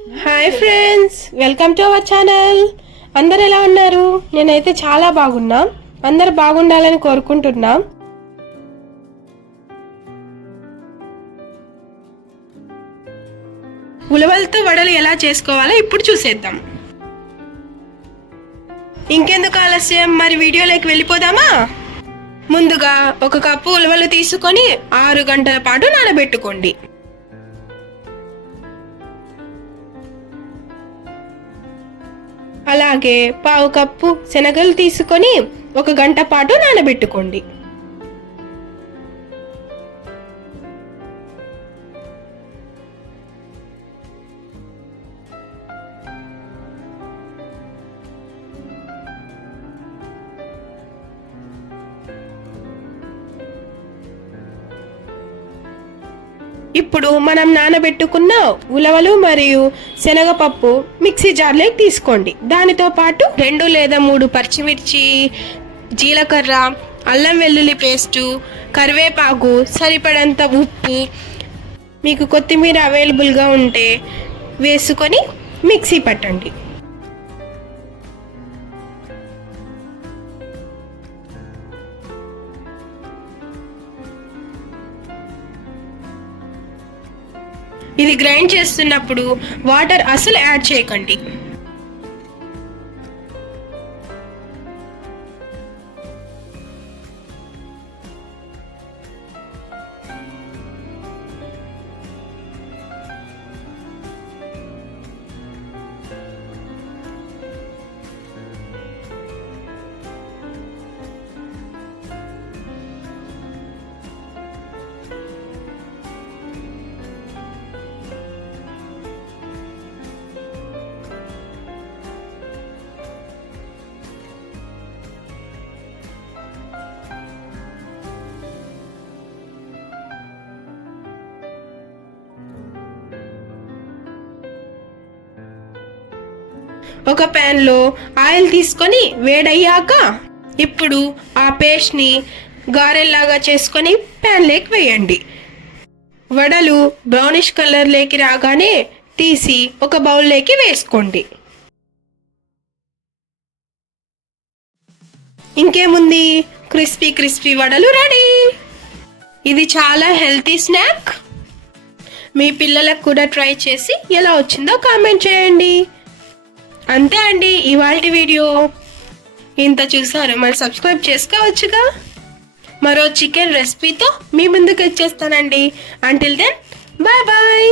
Hi friends, welcome to our channel. అందరు ఎలా ఉన్నారు? నేనైతే చాలా బాగున్నా. అందరు బాగుండాలని కోరుకుంటున్నా. ఉలవలతో వడలు ఎలా చేసుకోవాలో ఇప్పుడు చూసేద్దాం. ఇంకెందుకు ఆలస్యం, మరి వీడియోలోకి వెళ్ళిపోదామా? ముందుగా ఒక కప్పు ఉలవలు తీసుకొని 6 గంటల పాటు నానబెట్టుకోండి. అలాగే పావు కప్పు శనగలు తీసుకొని 1 గంట పాటు నానబెట్టుకోండి. ఇప్పుడు మనం నానబెట్టుకున్న ఉలవలు మరియు శనగపప్పు మిక్సీ జార్లోకి తీసుకోండి. దానితో పాటు 2 లేదా 3 పచ్చిమిర్చి, జీలకర్ర, అల్లం వెల్లుల్లి పేస్టు, కరివేపాకు, సరిపడంత ఉప్పు, మీకు కొత్తిమీర అవైలబుల్గా ఉంటే వేసుకొని మిక్సీ పట్టండి. ఇది గ్రైండ్ చేస్తున్నప్పుడు వాటర్ అసలు యాడ్ చేయకండి. ఒక ప్యాన్లో ఆయిల్ తీసుకొని వేడయ్యాక ఇప్పుడు ఆ పేస్ట్ని గారెల్లాగా చేసుకొని ప్యాన్లోకి వేయండి. వడలు బ్రౌనిష్ కలర్లోకి రాగానే తీసి ఒక బౌల్లోకి వేసుకోండి. ఇంకేముంది, క్రిస్పీ వడలు రెడీ. ఇది చాలా హెల్తీ స్నాక్. మీ పిల్లలకు కూడా ట్రై చేసి ఎలా వచ్చిందో కామెంట్ చేయండి. అంతే అండి ఇవాల్టి వీడియో. ఇంత చూసారు, మరి సబ్స్క్రైబ్ చేసుకోవచ్చుగా. మరో చికెన్ రెసిపీతో మీ ముందుకు వచ్చేస్తానండి. Until then bye bye.